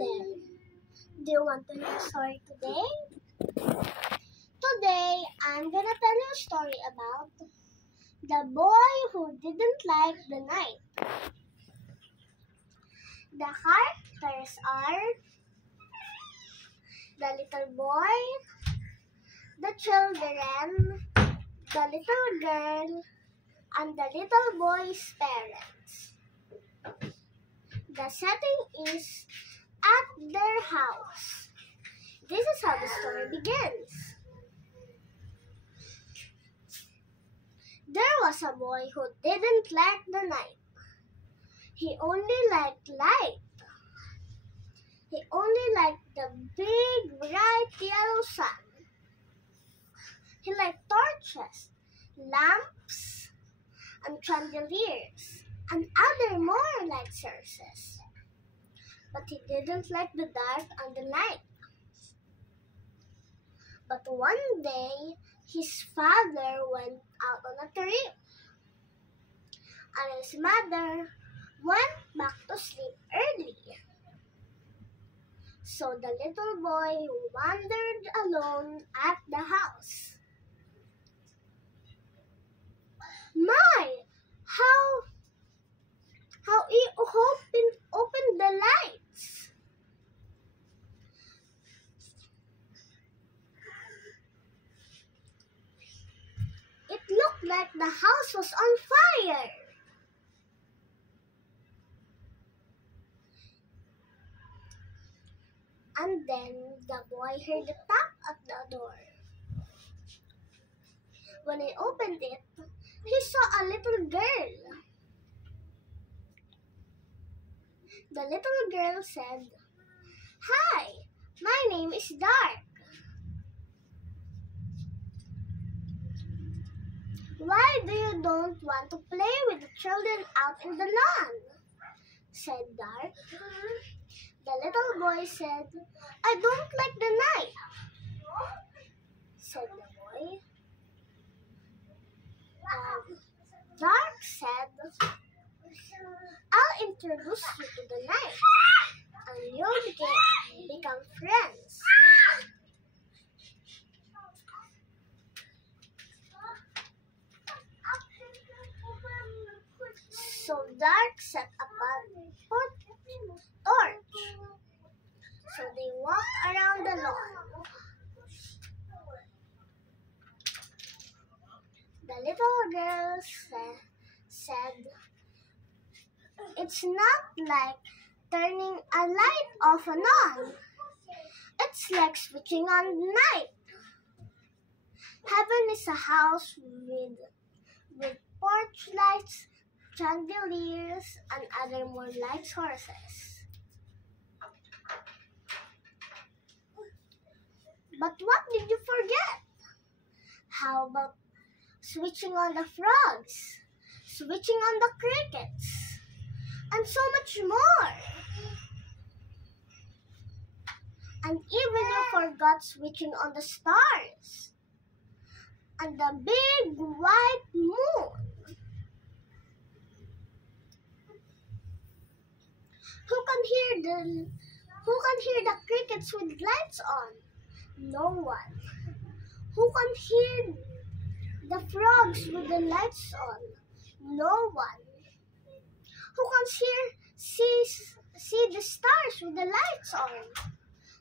there! Do you want to hear a story today? Today, I'm gonna tell you a story about the boy who didn't like the night. The characters are the little boy, the children, the little girl, and the little boy's parents. The setting is at their house. This is how the story begins. There was a boy who didn't like the night. He only liked light. He only liked the big, bright yellow sun. He liked torches, lamps, and chandeliers, and other more light sources. But he didn't like the dark and the night. But one day, his father went out on a trip, and his mother went back to sleep early. So the little boy wandered alone at the house. My, how he opened the lights. It looked like the house was on fire. And then the boy heard a tap at the door. When he opened it, he saw a little girl. The little girl said, "Hi, my name is Dark. Why do you don't want to play with the children out in the lawn?" said Dark. The little boy said, "I don't like the night," said the boy. Dark said, "I'll introduce you to the night, and you'll become friends." So Dark set up a torch. So they walked around the lawn. The little girl said, "It's not like turning a light off and on. It's like switching on the night. Heaven is a house with porch lights, chandeliers, and other more light sources." But what did you forget? How about switching on the frogs, switching on the crickets, and so much more? And even you forgot switching on the stars and the big white moon. Who can hear the crickets with lights on? No one. Who can hear the frogs with the lights on? No one. Who can see the stars with the lights on?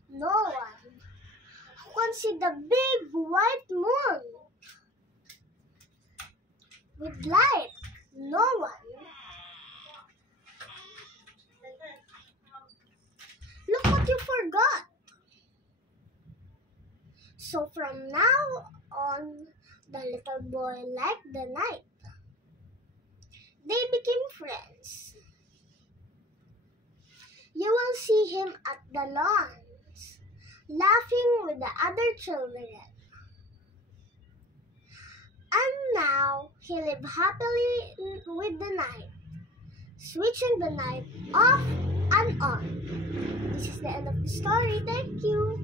No one. Who can see the big white moon with light? No one. Look what you forgot. So from now on, the little boy liked the night. They became friends. You will see him at the lawns, laughing with the other children. And now he lived happily with the night, switching the night off and on. This is the end of the story. Thank you.